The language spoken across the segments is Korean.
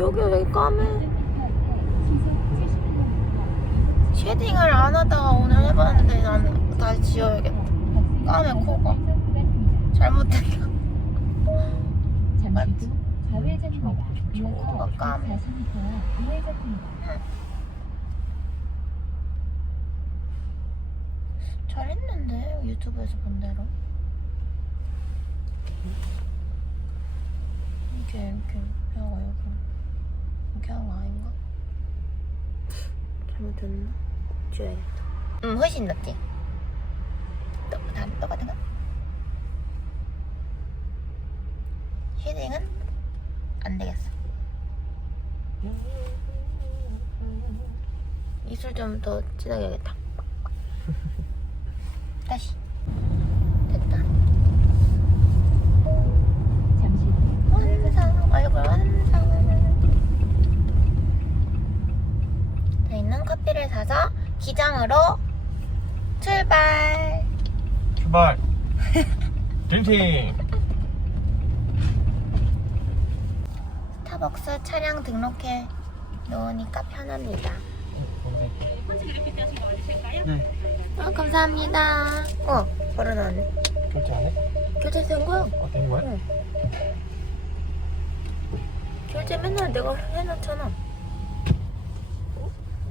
여기 왜 까매? 쉐딩을 안 하다가 오늘 해봤는데 나는 다시 지워야겠다. 까매 코가. 잘못했다. 맞지? 코가 까매. 잘했는데 유튜브에서 본 대로. 이렇게 이렇게 뼈가 여기 이렇게 하는 거 아닌가? 잘못했나? 지워야겠다. 응, 훨씬 낫지? 또, 다 똑같은가? 쉐딩은 안 되겠어. 입술 좀 더 진하게 해야겠다. 다시. 커피를 사서 기장으로 출발! 출발. 드림팀. 스타벅스 차량 등록해 놓으니까 편합니다. 네. 어, 감사합니다. 어, 바로 나왔네. 결제 안 해? 결제된 거야. 어, 된 거야? 응. 결제 맨날 내가 해놓잖아.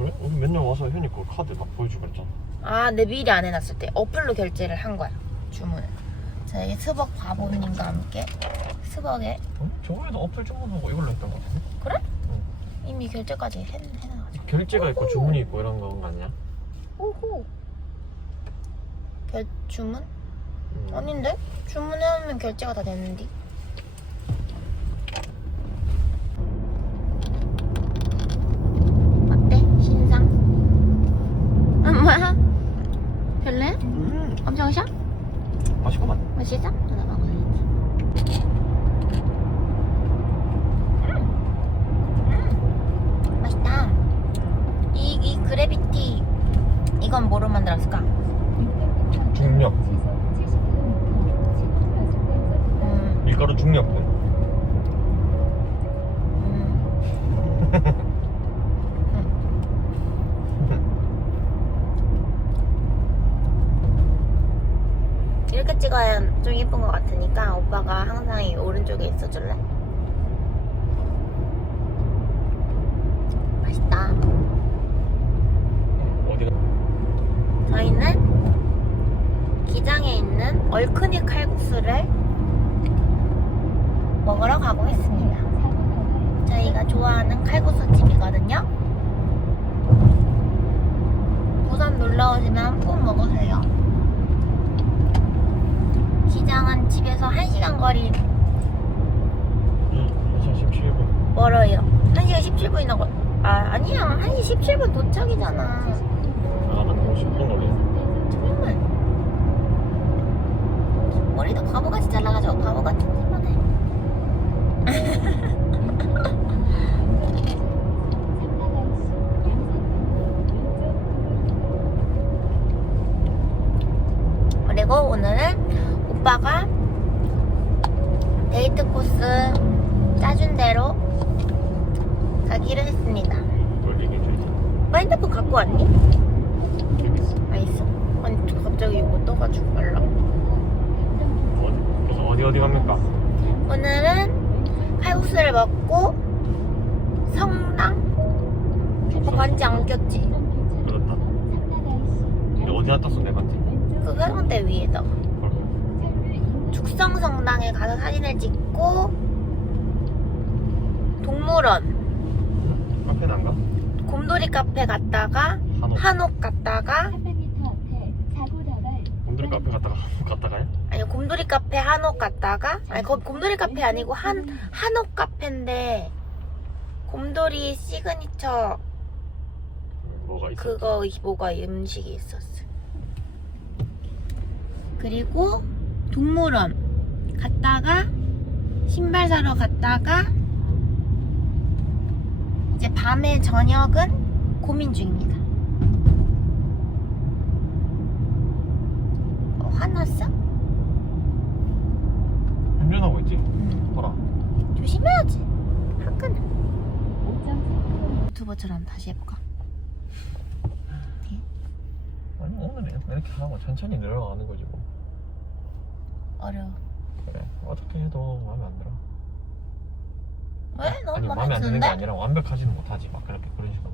그래? 우리 맨날 와서 현이 거 카드 막 보여주고 그랬잖아. 아, 내 미리 안 해놨을 때 어플로 결제를 한 거야. 주문을. 저희 스벅 바보님과 함께 스벅에 어? 저번에도 어플 주문하고 이걸로 했던 거 같은데? 그래? 응. 이미 결제까지 해, 해놔가지고. 결제가 있고 주문이 있고 이런 거 아니야? 오호. 결 주문? 음. 아닌데? 주문해놓으면 결제가 다 되는데. 어때? 신상? 아, 뭐야? 별래? 음. 엄청 샤? 맛있어? 하나 먹어야지. 음. 맛있다. 이, 이 그래비티, 이건 뭐로 만들었을까? 중력. 음, 밀가루 중력분. 음. 이렇게 찍어야 좀 예쁜 것 같으니까 오빠가 항상 이 오른쪽에 있어줄래? 맛있다. 어디가? 저희는 기장에 있는 얼큰이 칼국수를 먹으러 가고 있습니다. 저희가 좋아하는 칼국수 집이거든요. 부산 놀러 오시면 꼭 먹으세요. 집에서 1시간 거리 응. 2017분. 멀어요. 1시간 17분이나 걸. 아, 아니야. 1시 17분 도착이잖아. 아, 나 너무 10분 걸리네. 정말. 머리도 바보같이 잘라가지고 바보같은 짓만 해. 그리고 오늘은 오빠가 데이트 코스 짜준 대로 가기로 했습니다. 오빠 핸드폰 갖고 왔니? 재밌어. 아 있어? 아니 갑자기 이거 떠가지고 말라. 어디? 어디 어디 갑니까? 오늘은 칼국수를 먹고 성당? 오빠 반지 안 꼈지? 그렇다. 근데 어디 놨다 쏜내 반지? 그 회원대 위에다가 그렇고. 죽성 성당에 가서 사진을 찍고 동물원 카페는 안 가? 곰돌이 카페 갔다가 한옥. 한옥 갔다가 곰돌이 카페 갔다가 한옥 갔다가요? 아니 곰돌이 카페 한옥 갔다가 아니 거 곰돌이 카페 아니고 한 한옥 카페인데 곰돌이 시그니처 뭐가 있어? 그거 뭐가 음식이 있었어. 그리고 동물원 갔다가 신발 사러 갔다가 이제 밤에 저녁은 고민 중입니다. 어, 화났어? 운전하고 있지? 응. 봐라. 조심해야지. 화끈해. 것처럼 다시 해볼까? 아니 오늘은 이렇게 하고 천천히 늘어가는 뭐 어려워. 그래 어떻게 해도 마음에 안 들어 왜? 너무 아니 마음에 안 드는 게? 아니라 완벽하지는 못하지 막 그렇게 그런 식으로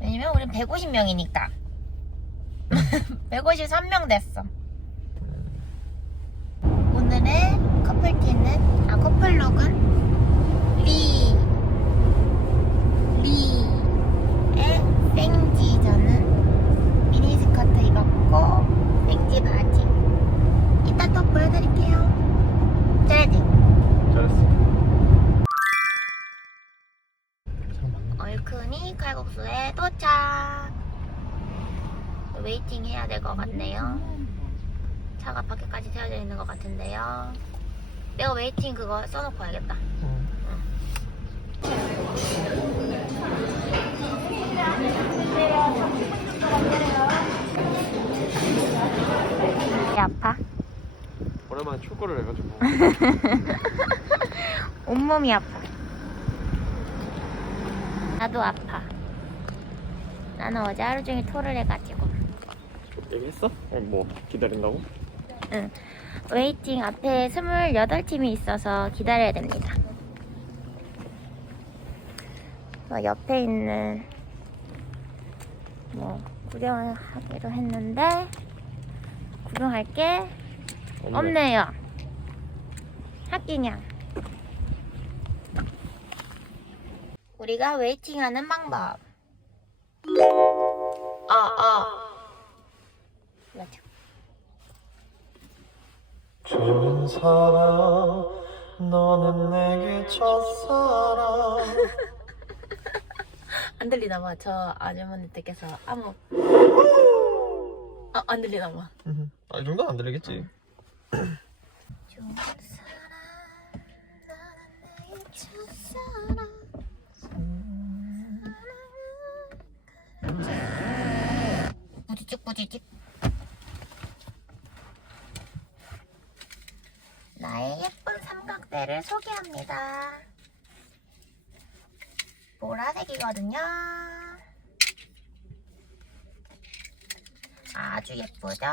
왜냐면 우린 150명이니까. 153명 됐어. 오늘의 커플티는, 아, 커플룩은 리, 리의 생 얼큰이 칼국수에 도착. 웨이팅 해야 될 것 같네요. 차가 밖에까지 세워져 있는 것 같은데요. 내가 웨이팅 그거 써놓고 와야겠다. 응. 배 아파? 오랜만에 축구를 해가지고 온몸이 아파. 나도 아파. 나는 어제 하루 종일 토를 해가지고. 얘기했어? 어, 뭐 기다린다고? 응. 웨이팅 앞에 28팀이 있어서 기다려야 됩니다. 뭐 옆에 있는 뭐 구경을 하기로 했는데 구경할 게 없네요. 학기냥. 우리가 웨이팅하는 방법. 아, 아. 맞아. 좋은 사람 너는 내게 첫사랑 안 들리나 봐. 저 아주머니 께서 아무 아, 안 들리나 봐. 아, 이 정도는 안 들리겠지 좋은 부지직 부지직. 나의 예쁜 삼각대를 소개합니다. 보라색이거든요. 아주 예쁘죠?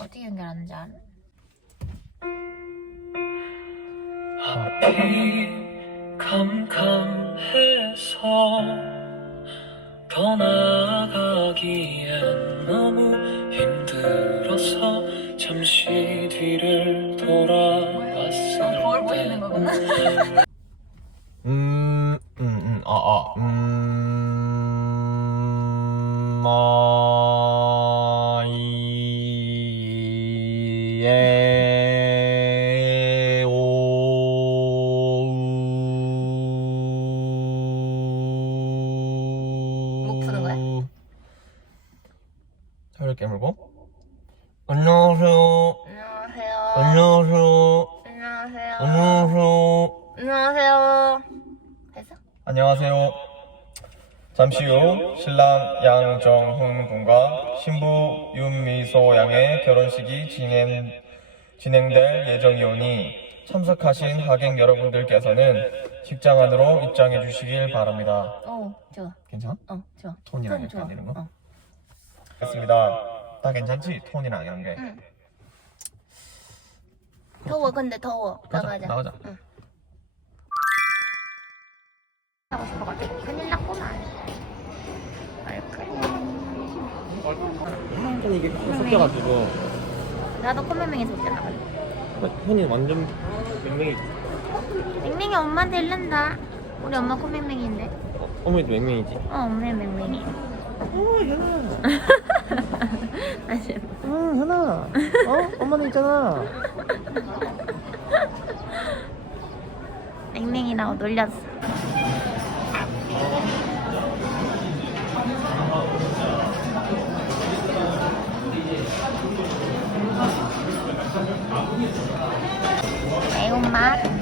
어떻게 연결하는지 알아? 앞이 캄캄해서 떠나가기엔 너무 힘들어서 잠시 뒤를 돌아봤을 거울 때 보시는 거구나. 혀를 깨물고. 안녕하세요. 안녕하세요. 안녕하세요. 안녕하세요. 안녕하세요. 안녕하세요. 됐어? 안녕하세요. 잠시 후 신랑 양정훈 군과 신부 윤미소 양의 결혼식이 진행, 진행될 예정이오니 참석하신 하객 여러분들께서는 직장 안으로 입장해 주시길 바랍니다. 어, 좋아. 괜찮아? 어, 좋아. 톤이랑 톤 좋아. 안 되는 거? 어. 됐습니다. 다 괜찮지? 톤이랑 이런 게. 응. 더워, 근데 더워. 가자, 나가자. 나가자. 응. 하고 싶어 가지고 큰일 났구만. 얼큰. 완전 이게 섞여가지고 나도 코맹맹이 줬잖아. 현이 완전 맹맹이 맹맹이 엄마한테 일른다. 우리 엄마 코맹맹이인데. 어머니도 맹맹이지. 어, 엄마 맹맹이. 어 현아. 아니, 응 현아. 어 엄마는 있잖아. 맹맹이라고 놀렸어. 매운맛.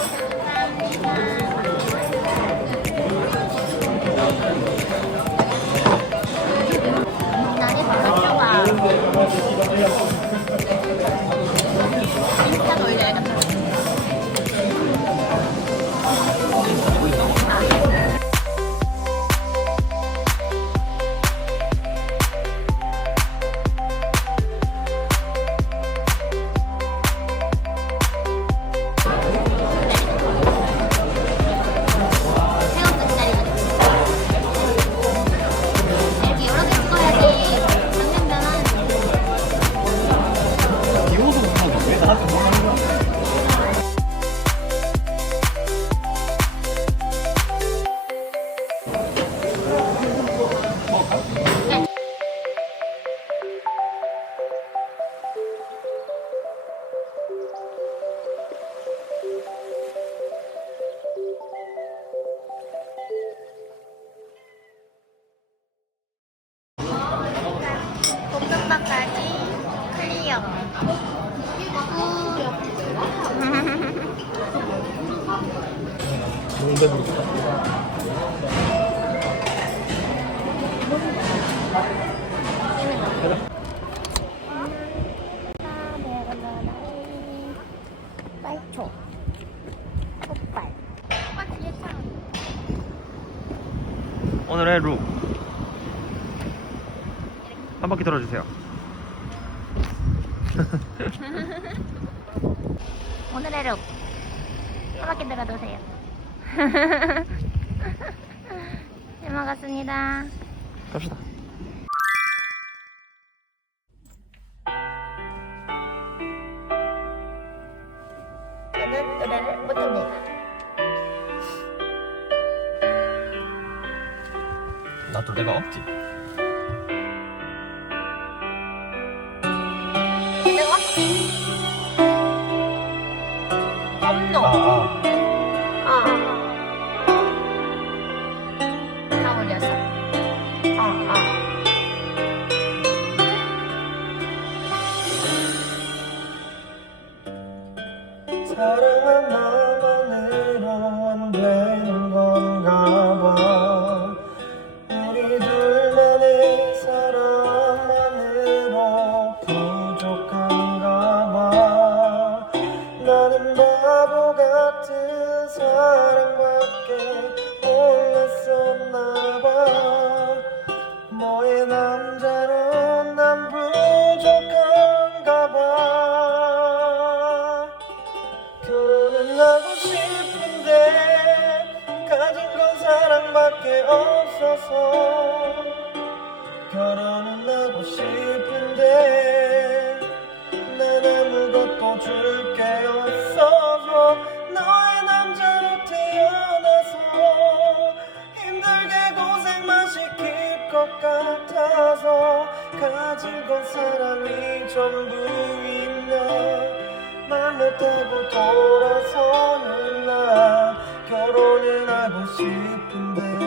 빨초 꽃발 오늘의 룩. 한 바퀴 돌아주세요. 오늘의 룩. 한 바퀴 들어도세요. 잘 먹었습니다. 갑시다. 저는 노래를 못합니다. 나도 내가 없지. 수밖에 없어서 결혼은 하고 싶은데 난 아무것도 줄 게 없어서 너의 남자로 태어나서 힘들게 고생만 시킬 것 같아서 가진 건 사랑이 전부인 나맘 못하고 돌아서는 나 결혼은 하고 싶은데